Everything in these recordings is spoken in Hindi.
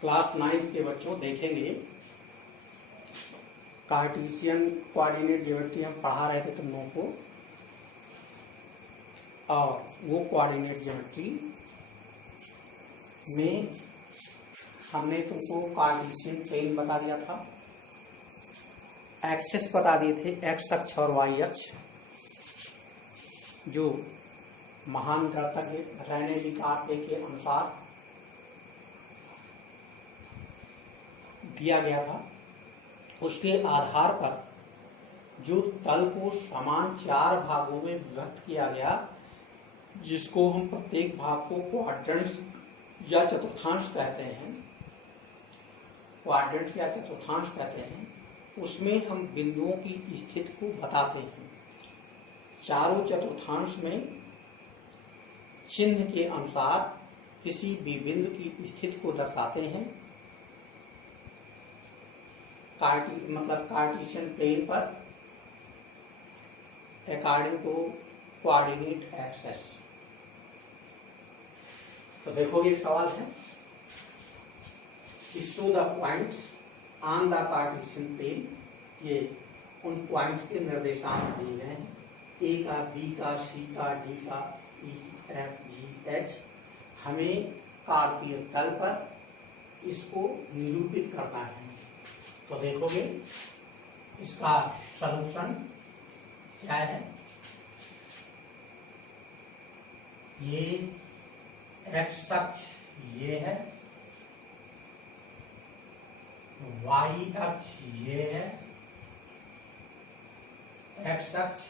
क्लास 9 के बच्चों देखेंगे कार्टेशियन कोऑर्डिनेट ज्योमेट्री हम पढ़ा रहे थे तुम लोगों को, और वो कोऑर्डिनेट ज्योमेट्री में हमने तुमको कार्टेशियन प्लेन बता दिया था, एक्सेस बता दिए थे, एक्स अक्ष और वाई अक्ष, जो महान गणितज्ञ रेने डिकार्टे के अनुसार दिया गया था। उसके आधार पर जो तल को समान 4 भागों में विभक्त किया गया, जिसको हम प्रत्येक भाग को क्वाड्रेंट्स या चतुर्थांश कहते हैं, क्वाड्रेंट्स या चतुर्थांश कहते हैं, उसमें हम बिंदुओं की स्थिति को बताते हैं। चारों चतुर्थांश में चिन्ह के अनुसार किसी भी बिंदु की स्थिति को दर्शाते हैं। कार्टेशियन प्लेन पर अकॉर्डिंग टू कोऑर्डिनेट एक्सेस। तो देखोगे एक सवाल है, show the points on the Cartesian plane. ये उन पॉइंट्स के निर्देशांक दिए गए हैं, ए का, बी का, सी का, डी का, ई, एफ, जी, एच। हमें कार्तीय तल पर इसको निरूपित करना है। तो देखोगे इसका सलूशन क्या है। ये एक्स अक्ष ये है, वाई अक्ष ये है, एक्स अक्ष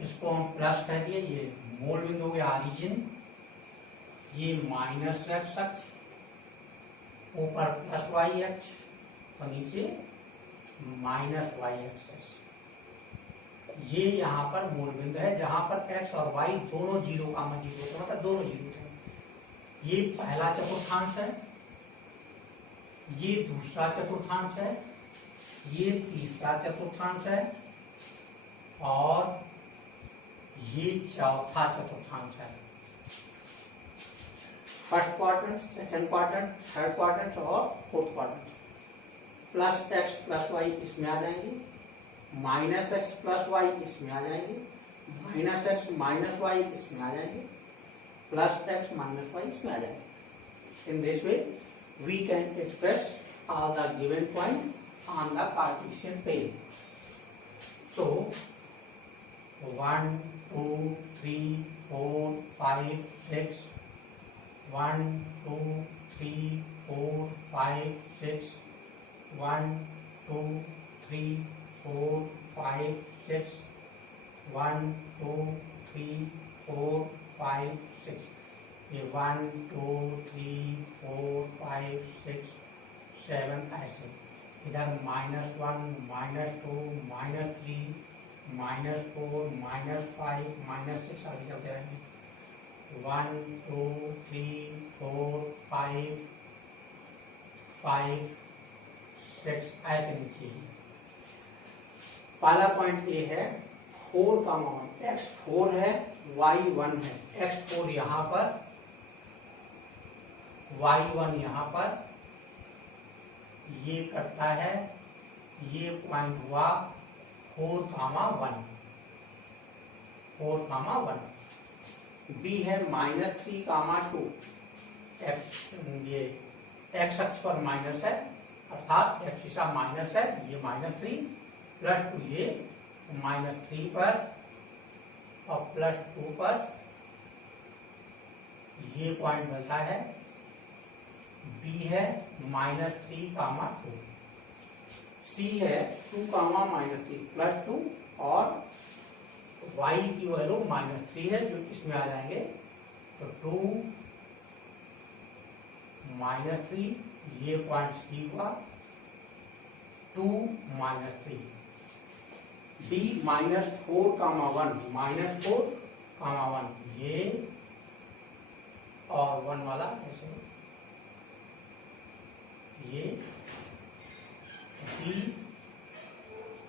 इसको हम प्लस कह दिए, ये मूल बिंदु हो गया ऑरिजिन, ये माइनस एक्स अक्ष, ऊपर प्लस वाई अक्ष और नीचे माइनस वाई एक्स। ये यहाँ पर मूल बिंदु है जहां पर एक्स और वाई दोनों 0, मतलब दोनों 0 है। ये पहला चतुर्थांश है, ये दूसरा चतुर्थांश है, ये तीसरा चतुर्थांश है और ये चौथा चतुर्थांश है। First quadrant, second quadrant, third quadrant और fourth quadrant. Plus X plus Y इसमें आ जाएंगे, माइनस एक्स प्लस वाई इसमें आ जाएंगे, माइनस एक्स माइनस वाई इसमें आ जाएंगे, प्लस एक्स माइनस वाई इसमें आ जाएंगे। In this way we can express all the given point on the Cartesian plane. So 1 2 3 4 5 6, 1 2 3 4 5 6, 1 2 3 4 5 6, 1 2 3 4 5 6। ये 1 2 3 4 5 6 7 ऐसे। इधर -1 -2 -3 -4 -5 -6 आगे चलते रहेंगे। 1 2 3 4 5 5 6 ऐसे नीचे। पहला पॉइंट ए है 4 का मान, एक्स 4 है, वाई 1 है। एक्स 4 यहाँ पर, वाई 1 यहाँ पर, ये करता है, ये पॉइंट हुआ 4, 1, 4, 1। बी है -3, 2। ये एक्स अक्ष पर माइनस है, अर्थात एक्स दिशा माइनस है, ये -3 +2, ये -3 पर और +2 पर ये पॉइंट मिलता है। बी है -3, 2। सी है 2, -3 +2 और वाई की वैल्यू -3 है, जो इसमें आ जाएंगे। तो 2 -3, ये पॉइंट सी हुआ 2 -3। डी -4, 1, -4, 1, ये और 1 वाला ऐसे, ये डी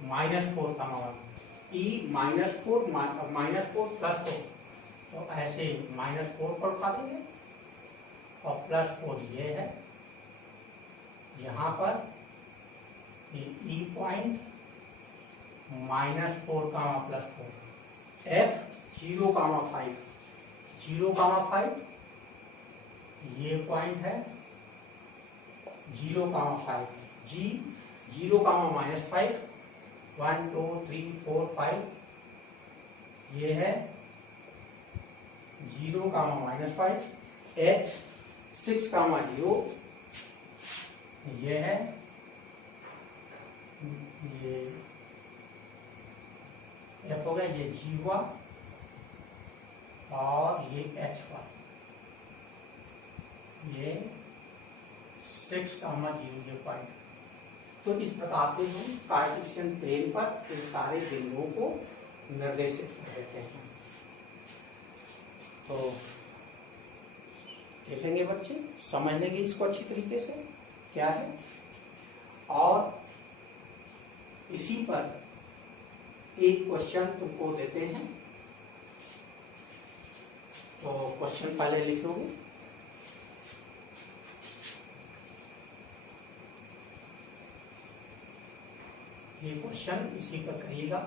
-4, 1, ई -4 +4, तो ऐसे -4 पर उठा देंगे और +4 ये है। यहाँ पर ई पॉइंट -4, +4, F 0,5, 0,5 ये पॉइंट है, 0,5, G 0,-5, 1 2 3 4 5 ये है 0,-5, H 6,0 ये है, ये F हो गया, ये G हुआ, और ये H हुआ, ये 6,0 ये पॉइंट। तो इस प्रकार से हम कार्टेशियन प्लेन पर इन सारे बिंदुओं को निर्देशित कर देते हैं। तो देखेंगे बच्चे, समझ लेंगे इसको अच्छी तरीके से क्या है। और इसी पर एक क्वेश्चन तुमको देते हैं, तो क्वेश्चन पहले लिखोगे। ये क्वेश्चन इसी पर करिएगा।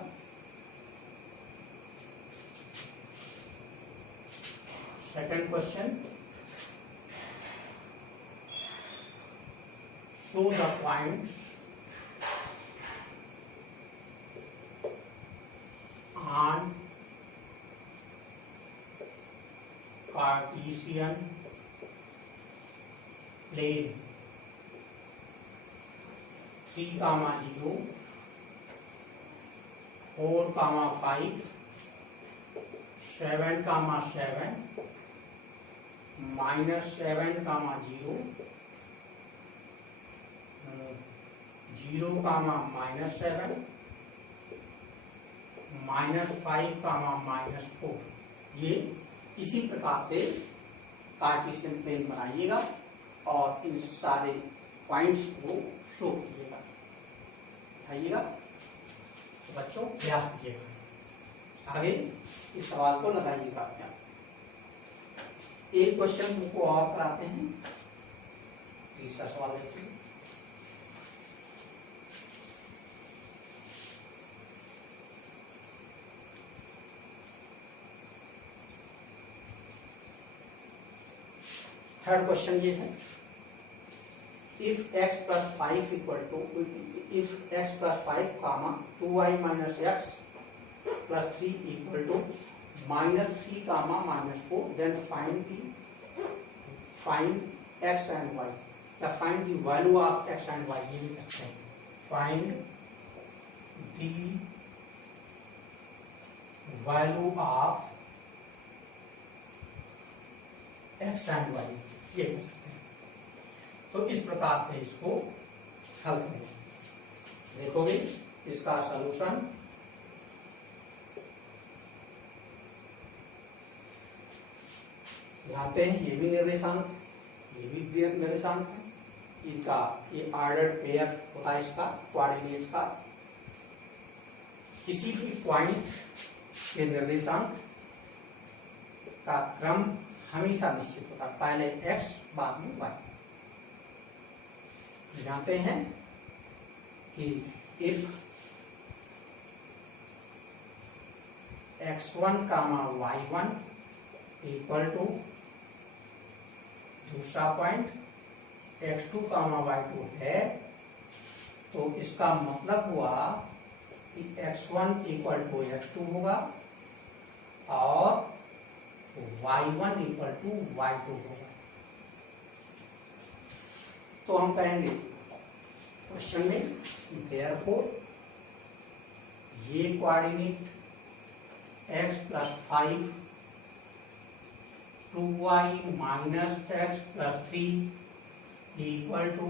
Second question, show the points on Cartesian plane 3,0, 4,5, 7,7, -7,0, 0,-7, -5, -4 ये इसी प्रकार से कार्टेशियन प्लेन बनाइएगा और इन सारे पॉइंट्स को शो कीजिएगा, बताइएगा। तो बच्चों प्रयास कीजिएगा, आगे इस सवाल को लगाइएगा। क्या एक क्वेश्चन हमको और कराते हैं, तीसरा सवाल देखिए। थर्ड क्वेश्चन ये है, if x plus 5 equal to, if x plus 5 comma 2y minus x plus 3 equal to -3 comma -4, then find x and y, या find the value of x and y, ये भी कहते हैं। find the value of x and y, ये कह सकते हैं। तो इस प्रकार से इसको हल करेंगे। देखोगे इसका सलूशन, जानते हैं ये भी निर्देशांक, ये भी निर्देशांक है। इनका ये ऑर्डर पेयर होता है, इसका कोऑर्डिनेट्स का। किसी भी पॉइंट के निर्देशांक का क्रम हमेशा निश्चित होता है, पहले x बाद में y। जानते हैं कि if x1, y1 equal to दूसरा पॉइंट x2, y2 है, तो इसका मतलब हुआ कि x1 इक्वल टू x2 होगा और y1 इक्वल टू y2 होगा। तो हम कहेंगे क्वेश्चन में, देयरफॉर ये coordinate x + 5 2y - x + 3 equal to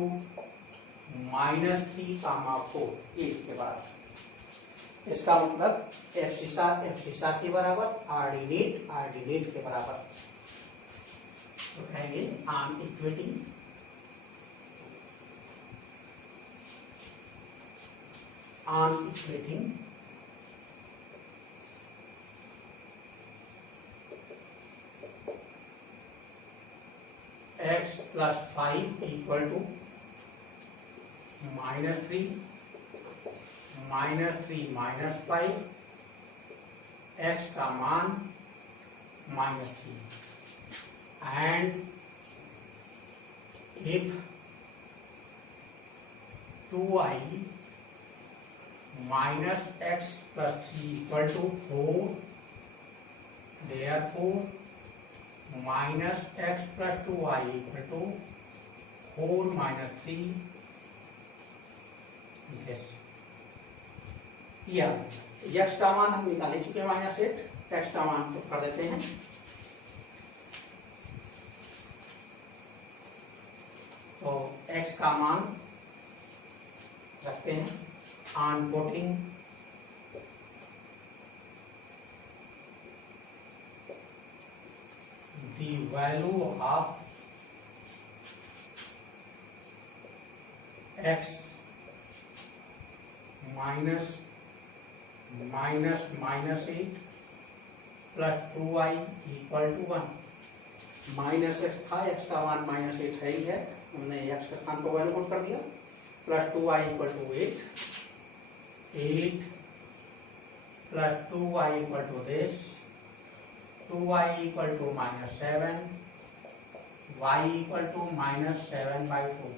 -3, 4, ये इसके बराबर। इसका मतलब एफसीसा के बराबर, आर्डिनेट के बराबर। तो कहेंगे on equating x plus 5 equal to -3 -3 -5 x का मान -3 and if 2i minus x plus 3 equal to 4, therefore minus x plus 2i equal to 4 minus 3 this. या x का मान हम निकाल चुके हैं -8, x का मान तो कर देते हैं। तो x का मान रखते हैं on putting the value of x minus -8 plus 2i equal to 1। -x था, x का मान -8 है ही है, हमने x के स्थान पर वैल्यू पुट कर दिया, plus 2i equal to 8 plus 2i equal to this, 2i equal to -7, y equal to -7/2।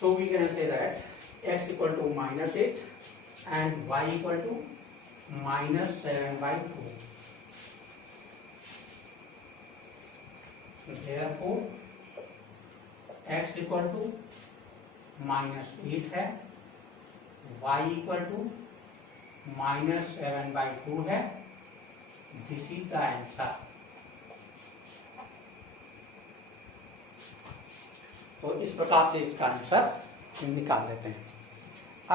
So we can say that x equal to -8 and y equal to -7/2. Therefore x equal to -8 है, y इक्वल टू -7/2 है। This is the answer. तो इस प्रकार से इसका आंसर निकाल लेते हैं।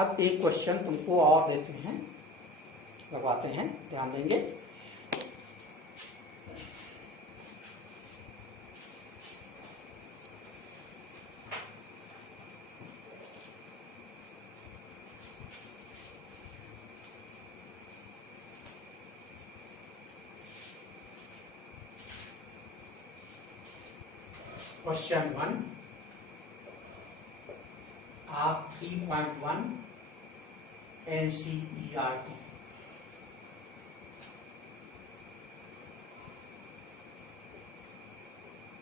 अब एक क्वेश्चन तुमको और देते हैं, लगवाते हैं, ध्यान देंगे। क्वेश्चन 1 आप 3.1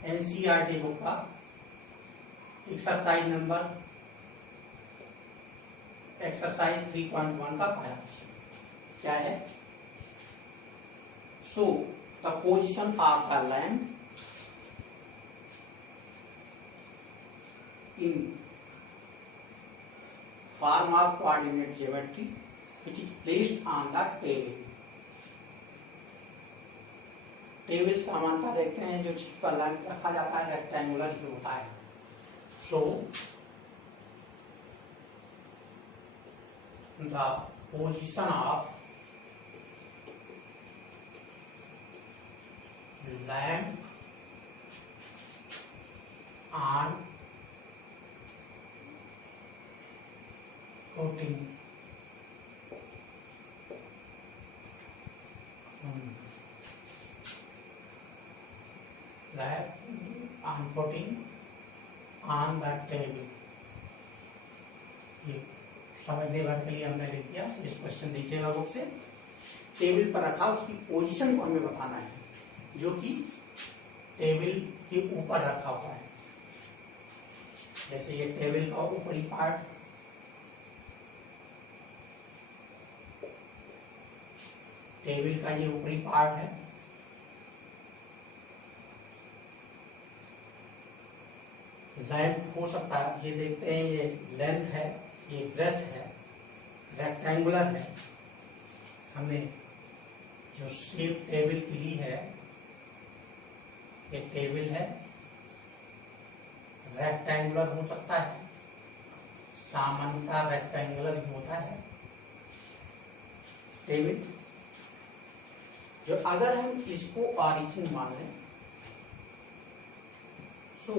NCERT बुक का एक्सरसाइज 3.1 का पहला क्वेश्चन क्या है? So the position of the lamp in form of coordinate geometry which is placed on the table. Table सामान्यतः देखते हैं जो चीज पर लाइन रखा जाता है रेक्टेंगुलर ही होता है। So the position of lamp on putting on the table। ये समझने भर के लिए हमने लिख दिया। इस क्वेश्चन देखिएगा बुक से। टेबल पर रखा, उसकी पोजीशन को हमें बताना है, जो कि टेबल के ऊपर रखा हुआ है। जैसे ये टेबल का ऊपरी पार्ट, टेबल का ये ऊपरी पार्ट है, लैंथ हो सकता है, ये देखते हैं ये लेंथ है, ये ब्रेथ है, रेक्टेंगुलर है। हमें जो शेप टेबल की ली है, ये टेबल है, रेक्टेंगुलर हो सकता है, सामान्यतः रेक्टेंगुलर ही होता है टेबल। जो अगर हम इसको ऑरिजिन मान लें, so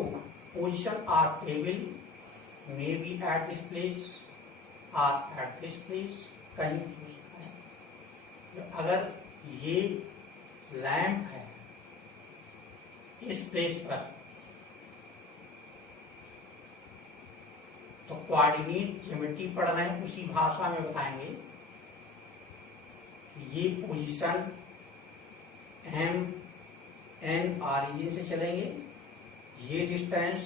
position of table may be at this place और एट दिस प्लेस, कहीं भी हो सकता है। अगर ये लैंप है इस प्लेस पर, तो कोऑर्डिनेट ज्योमेट्री पढ़ रहे हैं उसी भाषा में बताएंगे। ये पोजीशन एम एन ऑरिजिन से चलेंगे, ये डिस्टेंस,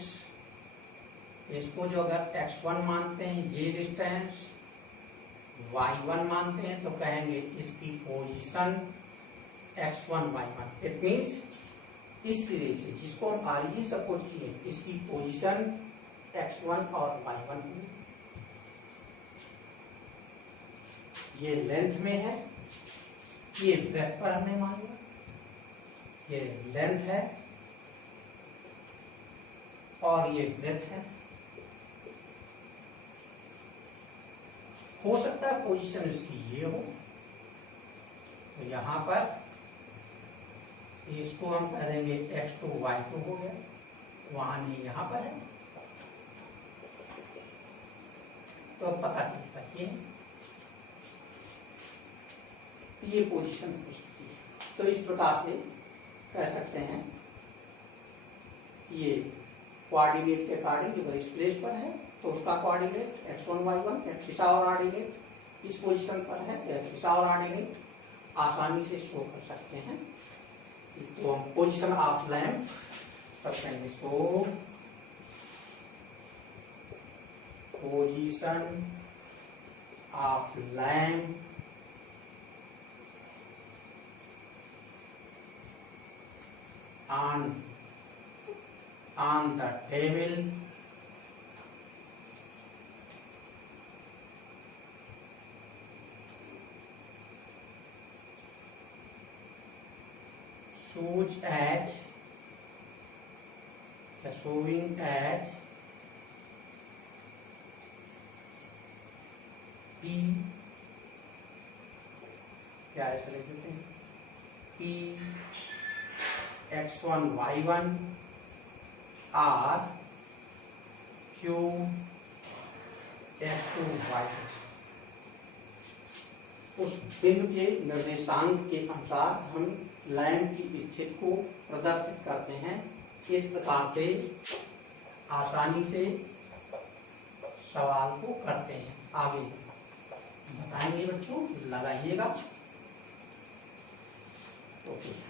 इसको जो अगर x1 मानते हैं, ये डिस्टेंस y1 मानते हैं, तो कहेंगे इसकी position x1 y1। It means इस सिरे से जिसको हम ऑरिजिन सपोज किए, इसकी पोजीशन x1 और y1 हुई। ये लेंथ में है, ये ब्रेथ पर हमने मान लिया, ये लेंथ है और ये ब्रेथ है। हो सकता है पोजीशन इसकी ये हो, तो यहां पर इसको हम कह देंगे x2 y2 हो गया, वहां नहीं यहां पर है, तो पता चलता है ये पोजीशन हो सकती है। तो इस प्रकार से कह सकते हैं ये कोऑर्डिनेट के अकॉर्डिंग अगर इस प्लेस पर है तो उसका कोऑर्डिनेट x1 y1, दिशा और ऑर्डिनेट इस पोजीशन पर है, दिशा और ऑर्डिनेट आसानी से शो कर सकते हैं। तो हम पोजीशन ऑफ लैंप करते हैं, सो position of lamp on the table showing as P, क्या ऐसा लिख देते हैं, P x1 y1 और Q x2 y2। उस बिंदु के निर्देशांक के अनुसार हम लैंप की स्थिति को प्रदर्शित करते हैं। इस प्रकार से आसानी से सवाल को करते हैं। आगे बताएंगे बच्चों, लगाइएगा। ओके।